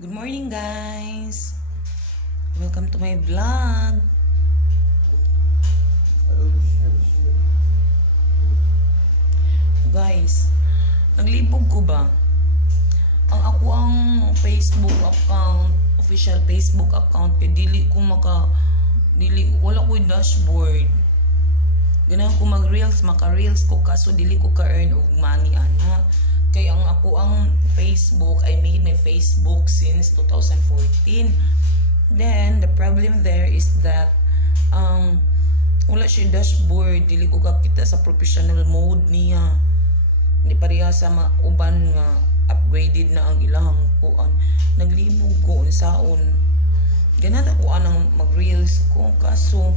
Good morning, guys. Welcome to my vlog. Guys, naglibog ko ba? Ang Facebook account, official Facebook account, kay wala ko dashboard. Ganahan ko mag-reels, maka-reels ko, kaso dili ko ka-earn og money, ana. Kaya ang Facebook, I made my Facebook since 2014. Then, the problem there is that, wala siya dashboard, dili ko kakita sa professional mode niya. Hindi pareha sa uban nga upgraded na ang ilang kuan. Naglibog ko unsaon. Ganata ko anang mag-reels ko, kaso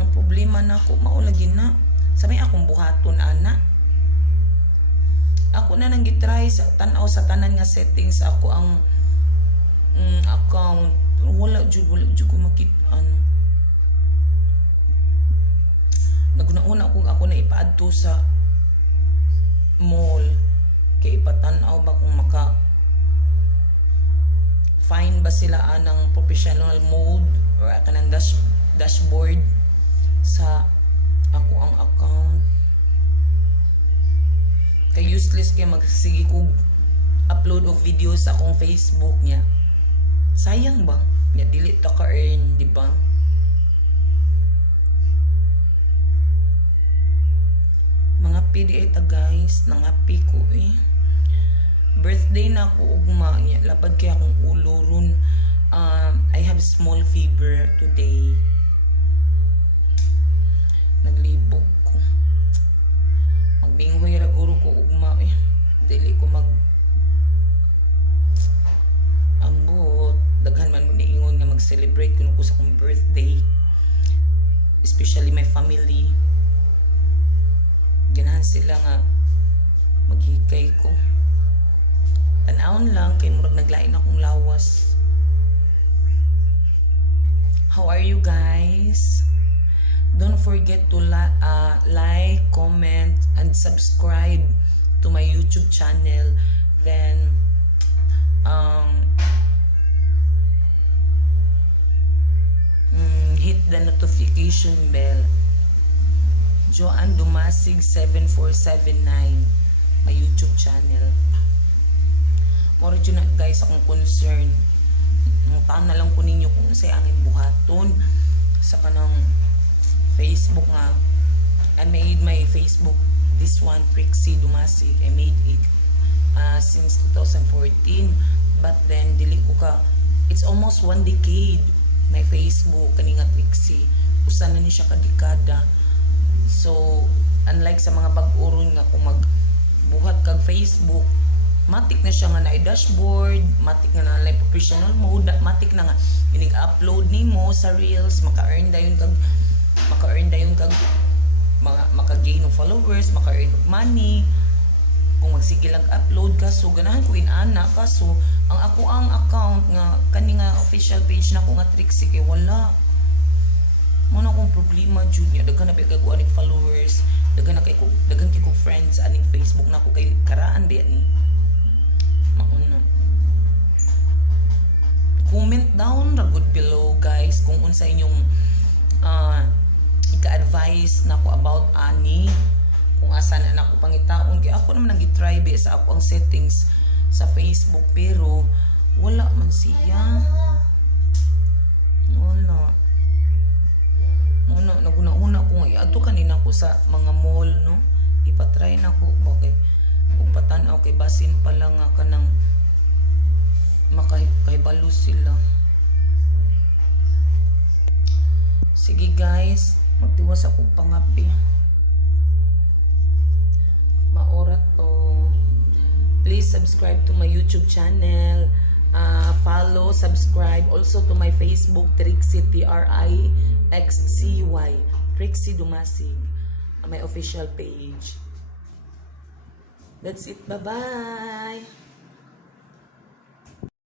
ang problema na ko maulagin na. Sabi akong buhaton ana. Ako na nang gitry sa tanaw sa tanan nga settings ako ang account. Wala jud ko makita ano. Naguna-una ako na ipaadto sa mall kay ipatanaw ba kung maka find ba sila anang professional mode or kanang dashboard sa ako ang account. Kay useless kaya magsige ko upload og video sa akong Facebook niya. Sayang ba? Nya dili ta ka-earn, di ba? Mga PDA ta guys, nangapi ko eh. Birthday na ako ugma niya. Labad kaya akong ulo ron. I have small fever today. Naglibog ko. Magbinghoy ra guro ko ugma eh. Dili ko ambot. Daghan man mo niingon nga mag-celebrate kuno ko sa akong birthday. Especially my family. Ganahan sila nga maghikay ko. Tanawon lang kay murag naglain akong lawas. How are you guys? Don't forget to like, comment, and subscribe to my YouTube channel. Then, hit the notification bell. Joanne Dumasig 7479, my YouTube channel. Moro dyan na guys akong concern. Mutaan na lang ko ninyo kung say angin buhaton sa kanang Facebook nga. I made my Facebook, this one, Trixie Dumasig. I made it since 2014. But then, dili ko ka, it's almost 1 decade my Facebook, kaninga Trixie. Usan na ni siya kadekada. So, unlike sa mga bag-uron nga kung magbuhat kag Facebook, matik na siya nga na dashboard, matik na na professional mode, matik na nga inig-upload nimo sa Reels, maka-earn dayon kag maka-gain of followers, maka-earn of money kung magsige lang upload ka. So ganahan ko inana, kaso ang account nga kani nga official page na ko nga Trixie kay wala mo na akong problema jud niya. Daghan na bigay ko aning followers, daghan kay ko friends aning Facebook na ko kay karaan di ani mauna. Comment down ra good below guys kung unsa inyong ika-advise na ko about ani, kung asa na ako pangitaon kay ako naman nag-try be sa ako ang settings sa Facebook pero wala man siya. Wala naguna-una ko nga ato kanina ko sa mga mall no, ipatry na ko okay ug patan-aw kay basin pa lang nga kanang makahibalo sila. Sige guys, magtiwas ako pangapi. Maorat to. Please subscribe to my YouTube channel. Follow, subscribe also to my Facebook, Trixie TRIXCY, Trixie Dumasig, my official page. That's it. Bye-bye.